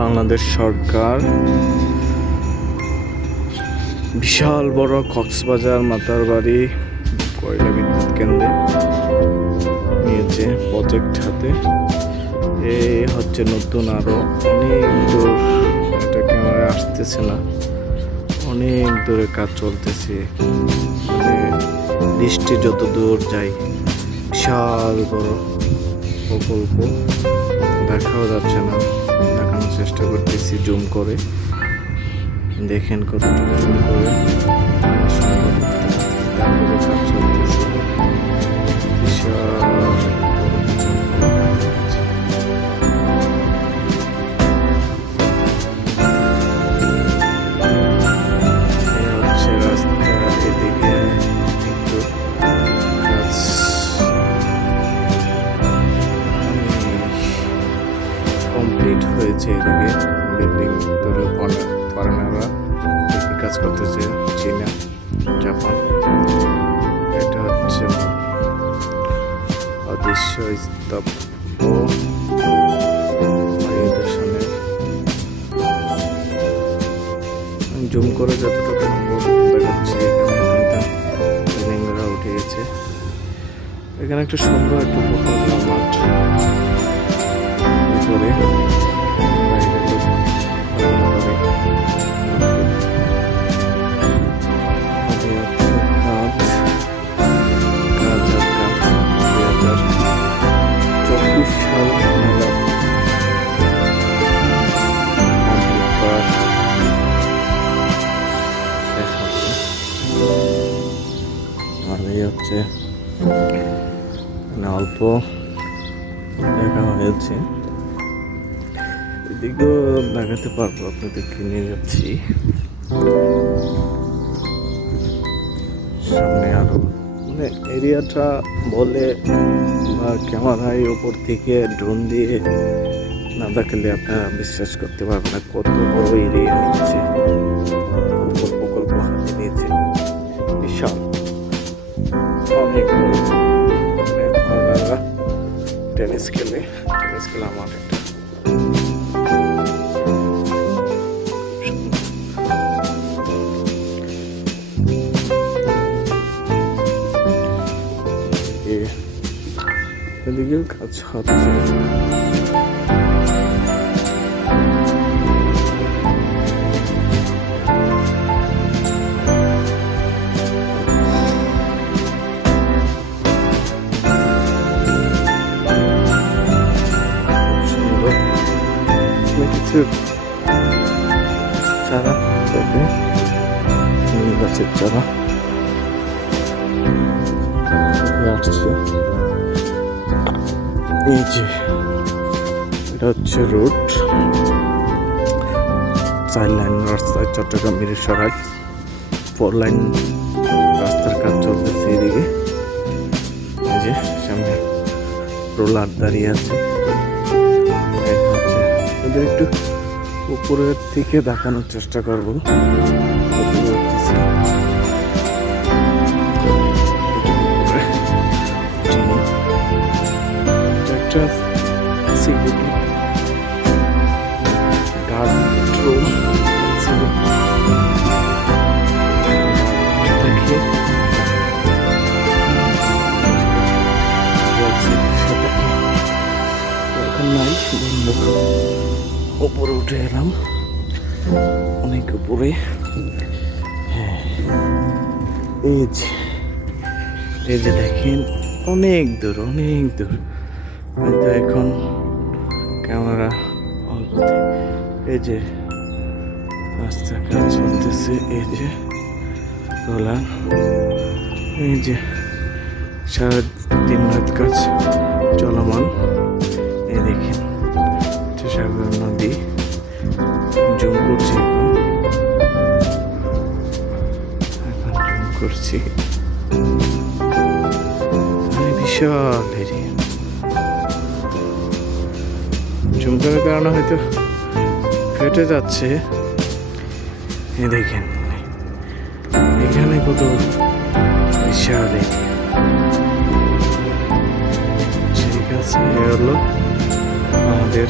বাংলাদেশ সরকার বিশাল বড় কক্সবাজার মাতারবাড়ি কয়লা বিদ্যুৎ কেন্দ্রে নিয়েছে প্রজেক্ট হাতে। এই হচ্ছে নতুন আরো অনেক দূর, এটা ক্যামেরায় আসতেছে না, অনেক দূরে কাজ চলতেছে। মানে দৃষ্টি যত দূর যায় বিশাল বড় প্রকল্প, দেখাও যাচ্ছে না, দেখানোর চেষ্টা করতেছি জুম করে। দেখেন কতটুকু জুম করে সম্ভব তারপরে কাজ চলতেছে। বিশাল কমপ্লিট হয়েছে। এদিকে বিল্ডিং তৈরি ফরেনাররা কাজ করতেছে, চীনা, জাপান। এটা হচ্ছে অদৃশ্য স্তব্ধ নিদর্শনের জুম করে যতটুকু সম্ভব দেখাচ্ছি। এখানে বিল্ডিংরা উঠে গেছে। এখানে একটা সুন্দর একটা ফুটবল মাঠ করে হচ্ছে অল্প দেখা হয়েছে। এদিকেও দেখাতে পারবো, আপনাদেরকে নিয়ে যাচ্ছি সামনে। আরো মানে এরিয়াটা বলে বা ক্যামেরায় উপর থেকে ড্রোন দিয়ে না দেখালে আপনারা বিশ্বাস করতে পারবেন না কত বড় এরিয়া নিচ্ছে, কত বড় প্রকল্প হাতে নিয়েছে। বিশাল অনেক বড়। টেনিস খেলে আমার একটা এদিকেও কাজ হচ্ছে। কিছু চারা দেবে, গাছের চারা আসছে। এই যে এটা হচ্ছে রোড, 4 লাইন রাস্তায় চট্টগ্রাম মিরসরাই 4 লাইন রাস্তার কাজ চলতেছে। এদিকে এই যে সামনে রোলার দাঁড়িয়ে আছে। এদের একটু উপরের থেকে দেখানোর চেষ্টা করবো। একটা সিকিউরিটি গার্ড রুম দেখে এখন নাই, বন্ধ। উপরে উঠে এলাম, অনেক উপরে। হ্যাঁ, এই যে দেখেন অনেক দূর, অনেক দূর। হয়তো এখন ক্যামেরা এই যে রাস্তা কাজ চলতেছে। এই যে রোলার, এই যে সারা দিন রাত কাজ চলমান। এই দেখেন সাগর নদী, জুম করছি এখন জুম করছি। বিশাল এরিয়া, জুম করার কারণে হয়তো ফেটে যাচ্ছে। এই দেখেন এখানে কত বিশাল এরিয়া। ঠিক আছে, এ হলো আমাদের